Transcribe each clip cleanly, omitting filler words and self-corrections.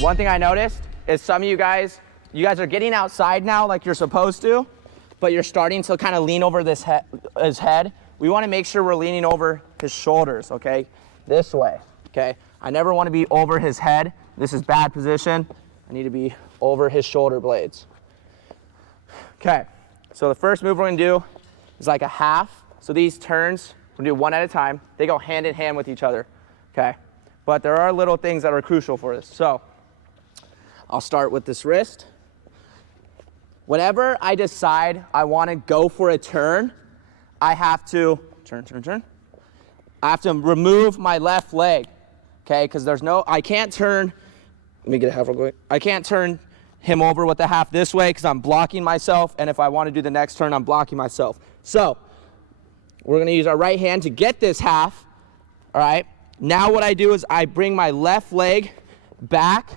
One thing I noticed is some of you guys are getting outside now like you're supposed to, but you're starting to kind of lean over his head. We want to make sure we're leaning over his shoulders, okay? This way, okay? I never want to be over his head. This is bad position. I need to be over his shoulder blades. Okay, so the first move we're gonna do is like a half. So these turns, we're gonna do one at a time. They go hand in hand with each other, okay? But there are little things that are crucial for this. So I'll start with this wrist. Whenever I decide I wanna go for a turn, I have to turn. I have to remove my left leg, okay? Because I can't turn, let me get a half real quick. I can't turn him over with the half this way because I'm blocking myself, and if I want to do the next turn, I'm blocking myself. So we're going to use our right hand to get this half, all right? Now what I do is I bring my left leg back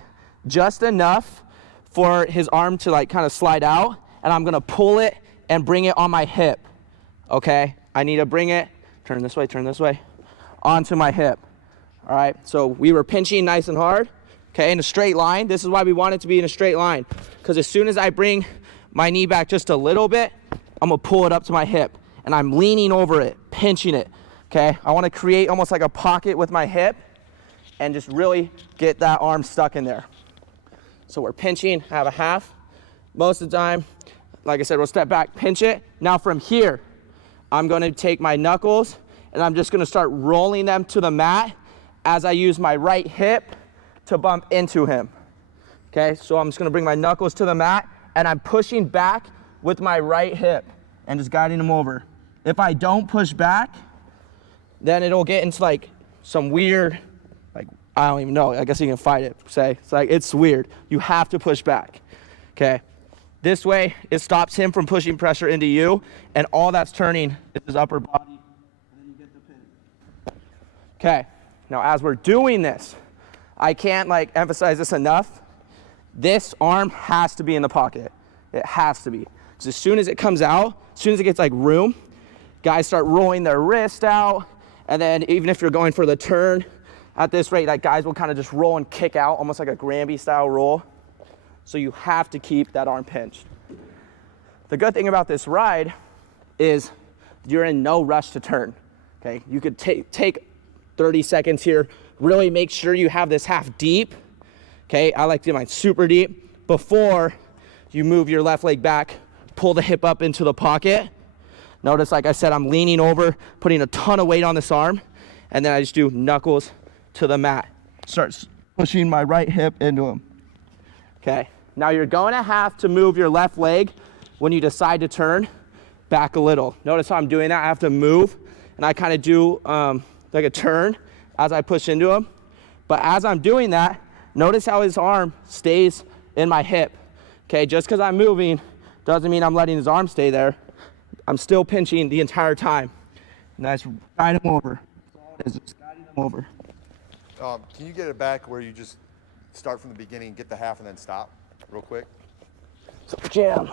just enough for his arm to like kind of slide out, and I'm going to pull it and bring it on my hip, okay? I need to bring it, turn this way, onto my hip, all right? So we were pinching nice and hard. Okay, in a straight line. This is why we want it to be in a straight line, because as soon as I bring my knee back just a little bit, I'm gonna pull it up to my hip, and I'm leaning over it, pinching it, okay? I wanna create almost like a pocket with my hip and just really get that arm stuck in there. So we're pinching, have a half. Most of the time, like I said, we'll step back, pinch it. Now from here, I'm gonna take my knuckles, and I'm just gonna start rolling them to the mat as I use my right hip to bump into him, okay? So I'm just gonna bring my knuckles to the mat, and I'm pushing back with my right hip and just guiding him over. If I don't push back, then it'll get into like some weird, like, I don't even know, I guess you can fight it, say. It's weird. You have to push back, okay? This way, it stops him from pushing pressure into you, and all that's turning is his upper body, and then you get the pin. Okay, now as we're doing this, I can't like emphasize this enough. This arm has to be in the pocket. It has to be. Because as soon as it comes out, as soon as it gets like room, guys start rolling their wrist out. And then even if you're going for the turn at this rate, like guys will kind of just roll and kick out, almost like a Granby style roll. So you have to keep that arm pinched. The good thing about this ride is you're in no rush to turn, okay? You could take 30 seconds here. Really make sure you have this half deep, okay? I like to do mine super deep before you move your left leg back, pull the hip up into the pocket. Notice, like I said, I'm leaning over, putting a ton of weight on this arm, and then I just do knuckles to the mat. Start pushing my right hip into him. Okay, now you're going to have to move your left leg when you decide to turn back a little. Notice how I'm doing that. I have to move, and I kind of do like a turn as I push into him. But as I'm doing that, notice how his arm stays in my hip. Okay, just because I'm moving doesn't mean I'm letting his arm stay there. I'm still pinching the entire time. And that's guide him over. That's all it is, just guiding him over. Can you get it back where you just start from the beginning, get the half, and then stop real quick? So jam,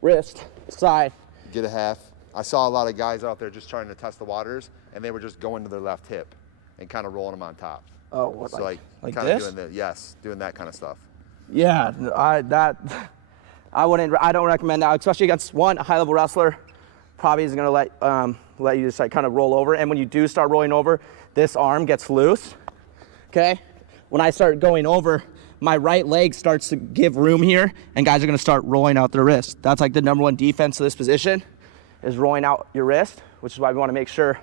wrist, side. Get a half. I saw a lot of guys out there just trying to test the waters, and they were just going to their left hip and kind of rolling them on top. Oh, what, so like kind this? of doing doing that kind of stuff. Yeah, I don't recommend that, especially against a high-level wrestler. Probably isn't gonna let you just like kind of roll over. And when you do start rolling over, this arm gets loose. Okay. When I start going over, my right leg starts to give room here, and guys are gonna start rolling out their wrist. That's like the #1 defense of this position, is rolling out your wrist, which is why we want to make sure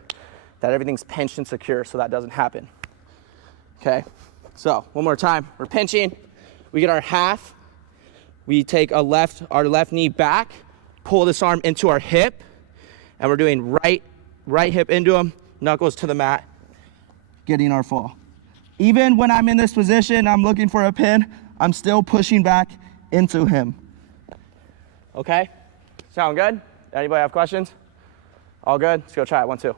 that everything's pinched and secure so that doesn't happen. Okay, so one more time, we're pinching, we get our half, we take our left knee back, pull this arm into our hip, and we're doing right hip into him, knuckles to the mat, getting our fall. Even when I'm in this position, I'm looking for a pin, I'm still pushing back into him. Okay, sound good? Anybody have questions? All good? Let's go try it, 1, 2.